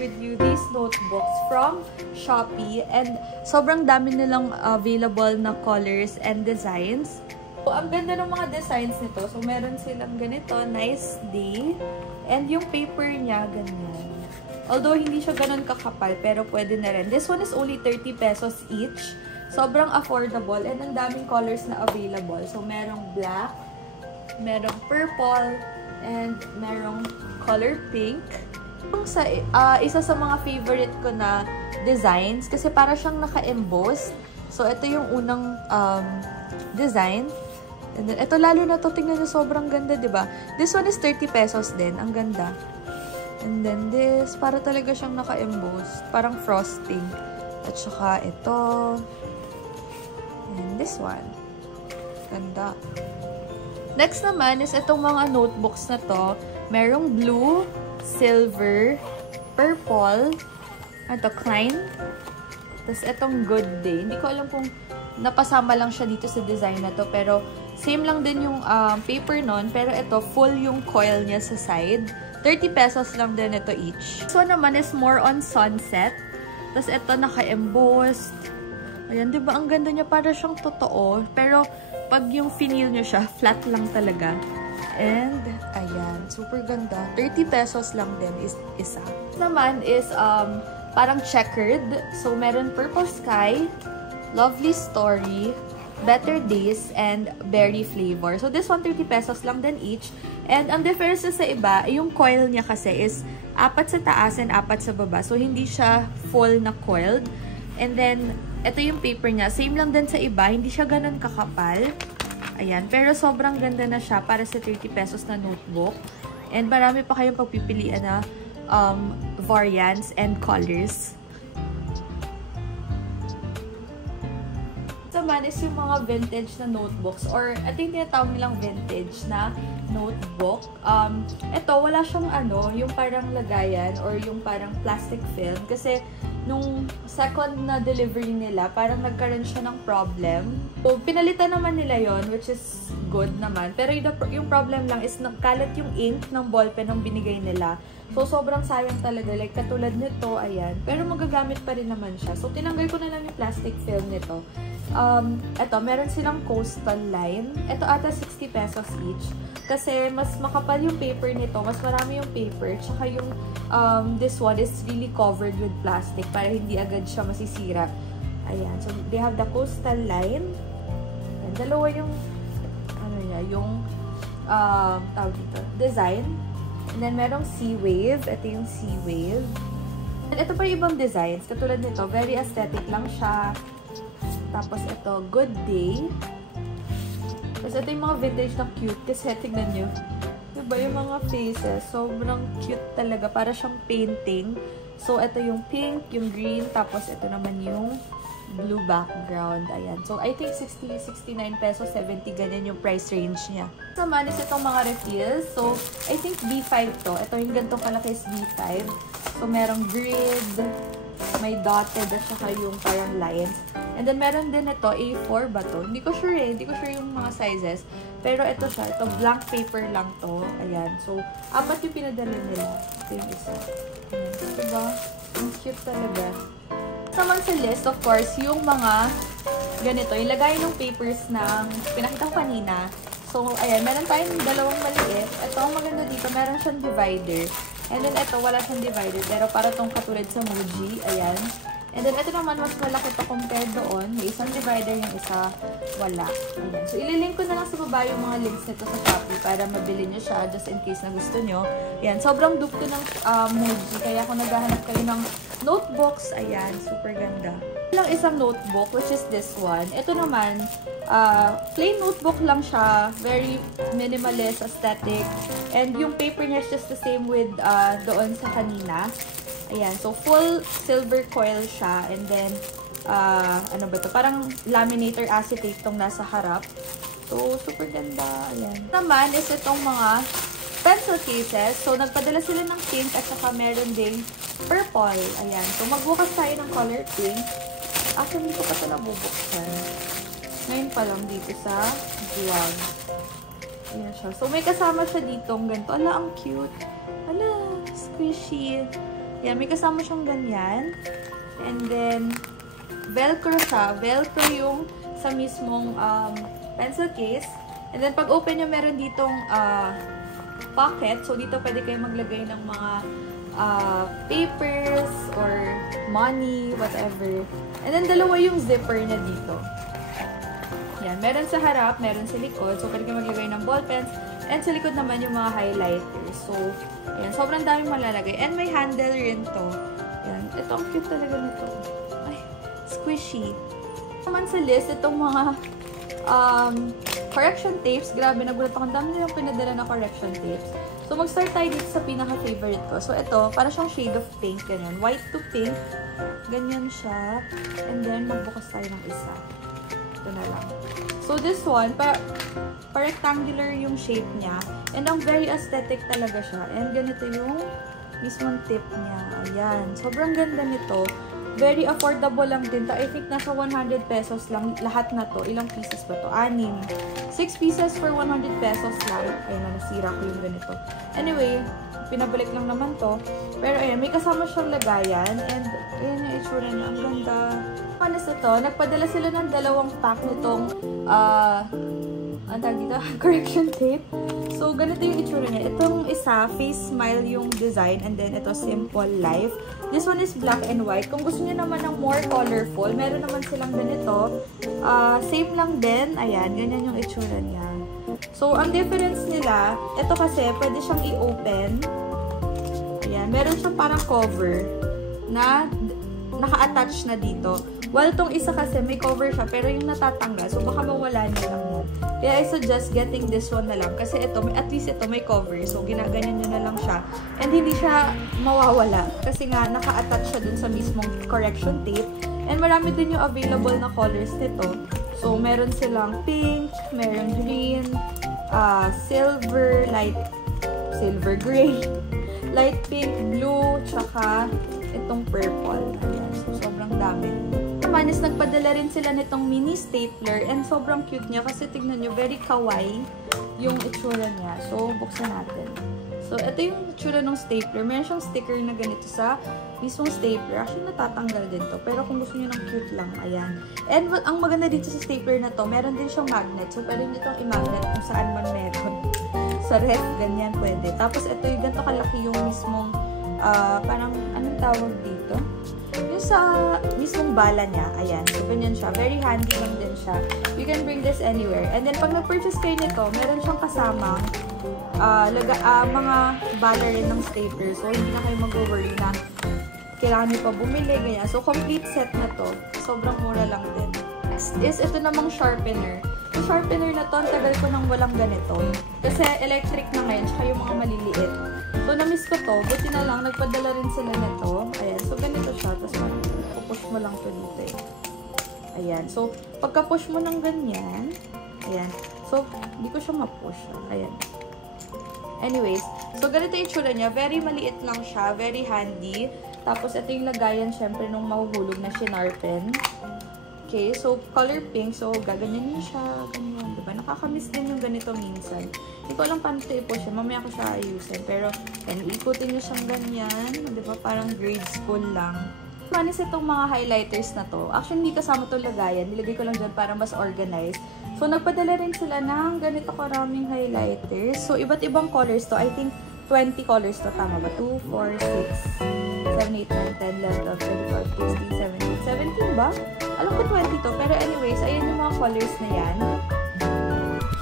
with you these notebooks from Shopee, and sobrang dami nilang available na colors and designs. So, ang ganda ng mga designs nito. So, meron silang ganito, nice day, and yung paper niya, ganyan. Although, hindi siya ganun kakapal, pero pwede na rin. This one is only 30 pesos each. Sobrang affordable, and ang daming colors na available. So, merong black, merong purple, and merong color pink. Isa sa mga favorite ko na designs, kasi para siyang naka-embossed. So, ito yung unang design. And then, ito lalo na to, tingnan nyo, sobrang ganda, diba? This one is 30 pesos din. Ang ganda. And then this, para talaga siyang naka-embossed. Parang frosting. At saka ito. And this one. Ganda. Next naman is itong mga notebooks na to. Merong blue, silver, purple, ito, Klein. Tapos itong Good Day. Hindi ko alam kung napasama lang siya dito sa design na to, pero same lang din yung paper nun, pero ito, full yung coil niya sa side. 30 pesos lang din ito each. So naman is more on sunset. Tapos ito, naka-embossed. Ayan, diba? Ang ganda niya, para siyang totoo. Pero pag yung finial niya siya, flat lang talaga. And, ayan, super ganda. 30 pesos lang din is isa. Naman is parang checkered. So, meron Purple Sky, Lovely Story, Better Days, and Berry Flavor. So, this one, 30 pesos lang din each. And, ang difference sa iba, yung coil niya kasi is 4 sa taas and 4 sa baba. So, hindi siya full na coiled. And then, ito yung paper niya. Same lang din sa iba. Hindi siya ganun kakapal. Ayan. Pero sobrang ganda na siya para sa 30 pesos na notebook. And marami pa kayong pagpipilian na variants and colors. Naman is yung mga vintage na notebooks, or I think tinatawag nilang vintage na notebook. Ito, wala siyang yung parang lagayan or yung parang plastic film, kasi nung second na delivery nila, parang nagkaroon siya ng problem. So, pinalitan naman nila yon, which is good naman. Pero yung problem lang is nagkalat yung ink ng ballpen ng binigay nila. So, sobrang sayang talaga. Like, katulad nito, ayan. Pero magagamit pa rin naman siya. So, tinanggal ko na lang yung plastic film nito. Ito, meron silang coastal line. Ito ata 60 pesos each. Kasi, mas makapal yung paper nito. Mas marami yung paper. Tsaka yung, this one is really covered with plastic para hindi agad siya masisira. Ayan. So, they have the coastal line. Ayan, dalawa yung, yung, tawag dito, design. And then, merong Sea Wave. Ito yung Sea Wave. And ito pa yung ibang designs. Katulad nito, very aesthetic lang siya. Tapos, ito, Good Day. Tapos, ito yung mga vintage na cute. Kasi, tignan nyo. Diba yung mga faces? Sobrang cute talaga. Para siyang painting. So, ito yung pink, yung green. Tapos, ito naman yung blue background. Ayan. So, I think 60, 69 pesos, 70. Ganyan yung price range niya. Naman is itong mga refills. So, I think B5 to. Ito yung gantong kalaki is B5. So, merong grid, may dotted, at saka yung parang lines. And then, meron din ito, A4 ba to? Hindi ko sure eh. Hindi ko sure yung mga sizes. Pero ito siya. Ito, blank paper lang to. Ayan. So, 4 yung pinadala nila. Ito yung isa. Ayan. Diba? Ang cute talaga. Naman sa list, of course, yung mga ganito. Ilagay ng papers ng pinakita ko kanina. So, ayan. Meron tayong dalawang maliit. Ito, ang maganda dito. Meron siyang divider. And then, ito, wala siyang divider. Pero para tong katulad sa Muji. Ayan. And then, ito naman, mas malaki to compared doon. May isang divider, yung isa, wala. Ayan. So, ililink ko na lang sa baba yung mga links nito sa Shopee para mabili nyo siya just in case na gusto nyo. Ayan. Sobrang dupe to ng Muji. Kaya kung naghahanap kayo ng notebooks, ayan. Super ganda. Lang isang notebook, which is this one. Ito naman, plain notebook lang siya. Very minimalist, aesthetic. And yung paper niya is just the same with doon sa kanina. Ayan. So, full silver coil siya. And then, ano ba ito? Parang laminator acetate tong nasa harap. So, super ganda. Ayan. Naman is itong mga pencil cases. So, nagpadala sila ng pink at saka meron ding purple. Ayan. So, magbukas tayo ng color pink. Actually, hindi ko pa ito nabubuksan. Ngayon pa lang dito sa vlog. Ayan siya. So, may kasama siya dito. Ganito. Ala, ang cute. Ala, squishy. Ayan, may kasama siyang ganyan. And then, velcro siya. Velcro yung sa mismong pencil case. And then, pag open nyo, meron ditong pocket. So, dito pwede kayo maglagay ng mga papers or money, whatever. And then, dalawa yung zipper na dito. Yan. Meron sa harap, meron sa likod. So, pwede kayo maglagay ng ballpens. And sa likod naman yung mga highlighters. So, ayan. Sobrang daming malalagay. And may handle rin to. Yan. Ito, ang cute talaga nito. Ay, squishy. Naman sa list, itong mga correction tapes. Grabe, nagulat ako. Ang dami nilang pinadala na correction tapes. So, mag-start tayo dito sa pinaka-favorite ko. So, ito, para siyang shade of pink. Ganyan. White to pink. Ganyan siya. And then, magbukas tayo ng isa. Ito na lang. So, this one, pa-rectangular yung shape niya. And ang very aesthetic talaga siya. And ganito yung mismong tip niya. Ayan. Sobrang ganda nito. Very affordable lang din. I think nasa 100 pesos lang lahat na to. Ilang pieces ba to? 6. 6 pieces for 100 pesos lang. Ayun na, nasira ko yung ganito. Anyway, pinabalik lang naman to. Pero ayan, may kasama siyang lagayan. And ayan yung itsura niya. Ang ganda. Panas ito, nagpadala sila ng 2 pack nitong ang tawag dito, correction tape. So, ganito yung itsura niya. Itong isa, face smile yung design. And then, ito, simple life. This one is black and white. Kung gusto niyo naman ng more colorful, meron naman silang ganito. Same lang din. Ayan, ganyan yung itsura niya. So, ang difference nila, ito kasi, pwede siyang i-open. Ayan, meron siyang parang cover na naka-attach na dito. While itong isa kasi, may cover siya, pero yung natatanggal, so baka mawala niya lang mo. Kaya I suggest getting this one na lang. Kasi ito, at least ito may cover. So, ginaganyan nyo na lang siya. And hindi siya mawawala. Kasi nga, naka-attach siya dun sa mismong correction tape. And marami din yung available na colors nito. So, meron silang pink, meron green, silver, light silver gray, light pink, blue, tsaka itong purple. Ayan. So, sobrang dami. Naman is nagpadala rin sila nitong mini stapler and sobrang cute niya kasi tignan nyo, very kawaii yung itsura niya. So, buksan natin. So, ito yung itsura ng stapler. Meron siyang sticker na ganito sa mismong stapler. Actually, natatanggal din to. Pero kung gusto niyo ng cute lang, ayan. And ang maganda dito sa stapler na to, meron din siyang magnet. So, pwede nyo itong i-magnet kung saan man meron. Sa ref, ganyan pwede. Tapos, ito yung ganito kalaki yung mismong, parang, anong tawag dito? Yung sa mismong bala niya, ayan. So, ganyan siya. Very handy lang din siya. You can bring this anywhere. And then, pag nag-purchase kayo nito, meron siyang kasamang mga bala rin ng stapler. So, hindi na kayo mag-worry na kailangan nyo pa bumili, ganyan. So, complete set na to. Sobrang mura lang din. Next is ito namang sharpener. Yung sharpener na to, ang tagal ko nang walang ganito. Kasi electric na ngayon, tsaka yung mga maliliit. So, na-miss ko to. Buti na lang, nagpadala rin sila nito. Ayan. So, ganito siya. Tapos, pupush mo lang to dito eh. Ayan. So, pagka-push mo ng ganyan, ayan. So, hindi ko siya ma-push. Ayan. Anyways, so, ganito yung itsura niya. Very maliit lang siya. Very handy. Tapos, ito yung lagayan, syempre, nung mahuhulog na shinarpen. Okay, so, color pink. So, gaganyan niyo siya. Ganyan, diba? Nakakamiss din yung ganito minsan. Hindi ko alam paano ito i-push siya. Mamaya ko siya ayusin. Pero, yan, ikutin niyo siyang ganyan. Diba? Parang grade school lang. Manis itong mga highlighters na to. Actually, hindi kasama itong lagayan. Nilagay ko lang dyan para mas organized. So, nagpadala rin sila ng ganito karaming highlighters. So, iba't ibang colors to. I think, 20 colors to. Tama ba? 2, 4, 6, 7, 8, 9, 10, 11, 12, 13, 14, 15, 17 ba? Alam ko 20 to. Pero anyways, ayan yung mga colors na yan.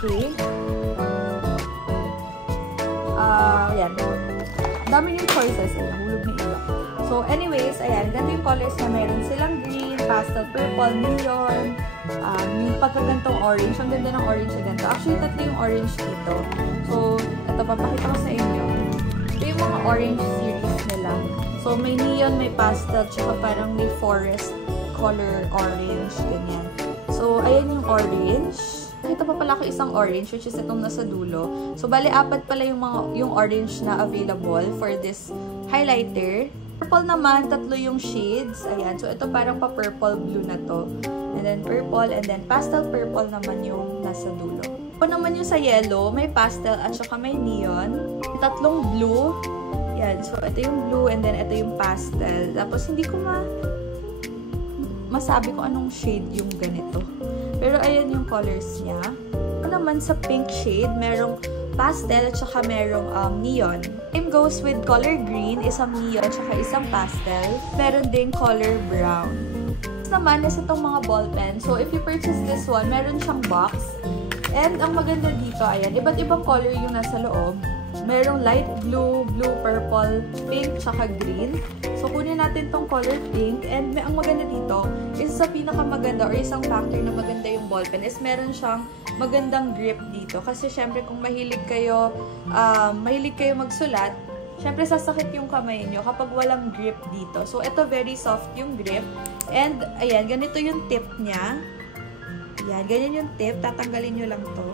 Okay. Ayan. Dami yung choices. Ayan, nahulog na iba. So, anyways, ayan. Ganito yung colors na meron silang green, pastel, purple, neon, yung pagkagantong orange. Ang ganda ng orange na ganito. Actually, tatlo yung orange dito. So, ito, papakita ko sa inyo. Ito yung mga orange series nila. So, may neon, may pastel, tsaka parang may forest color orange, ganyan. So, ayan yung orange. Ito pa pala ko isang orange, which is itong nasa dulo. So, bali, 4 pala yung orange na available for this highlighter. Purple naman, 3 yung shades. Ayan. So, ito parang pa-purple blue na to. And then purple, and then pastel purple naman yung nasa dulo. Ito naman yung sa yellow, may pastel at saka may neon. 3 blue. Yan. So, ito yung blue, and then ito yung pastel. Tapos, hindi ko masabi kung anong shade yung ganito. Pero, ayan yung colors niya. Ito naman sa pink shade, merong pastel at saka merong neon. Same goes with color green, isang neon at saka isang pastel. Meron ding color brown. Next naman is itong mga ball pen. So, if you purchase this one, meron siyang box. And ang maganda dito, ayan, iba't ibang color yung nasa loob. Merong light blue, blue, purple, pink, tsaka green. So, kunin natin tong color pink. And ang maganda dito, isa sa pinakamaganda or isang factor na maganda yung ballpen is meron siyang magandang grip dito. Kasi, syempre, kung mahilig kayo magsulat, syempre, sasakit yung kamay nyo kapag walang grip dito. So, ito, very soft yung grip. And, ayan, ganito yung tip niya. Ayan, ganyan yung tip. Tatanggalin nyo lang to.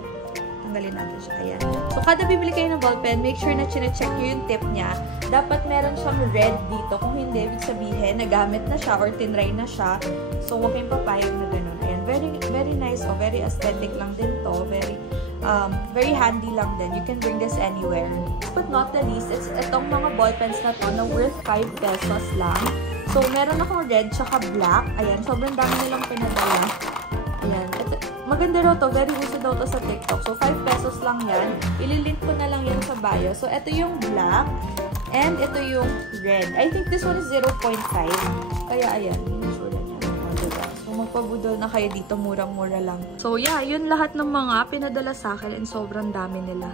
Tanggalin natin siya. Ayan. So, kada bibili kayo ng ballpen, make sure na chine-check nyo yung tip niya. Dapat meron siyang red dito. Kung hindi, ibig sabihin, nagamit na siya or tinry na siya. So, huwag kayong papayag na ganun. Ayan. Very, very nice. O, very aesthetic lang din to. Very handy lang din. You can bring this anywhere. But not the least, it's itong mga ballpens na to na worth 5 pesos lang. So, meron akong red tsaka black. Ayan. Sobrang dami nilang pinadala. Ayan. Maganda raw to. Very uso daw to sa TikTok. So, 5 pesos lang yan. Ililink ko na lang yan sa bio. So, ito yung black. And ito yung red. I think this one is 0.5. Kaya, ayan. Sure na yan. So, magpabudol na kayo dito. Murang-mura lang. So, yeah. Yun lahat ng mga pinadala sa akin. And sobrang dami nila.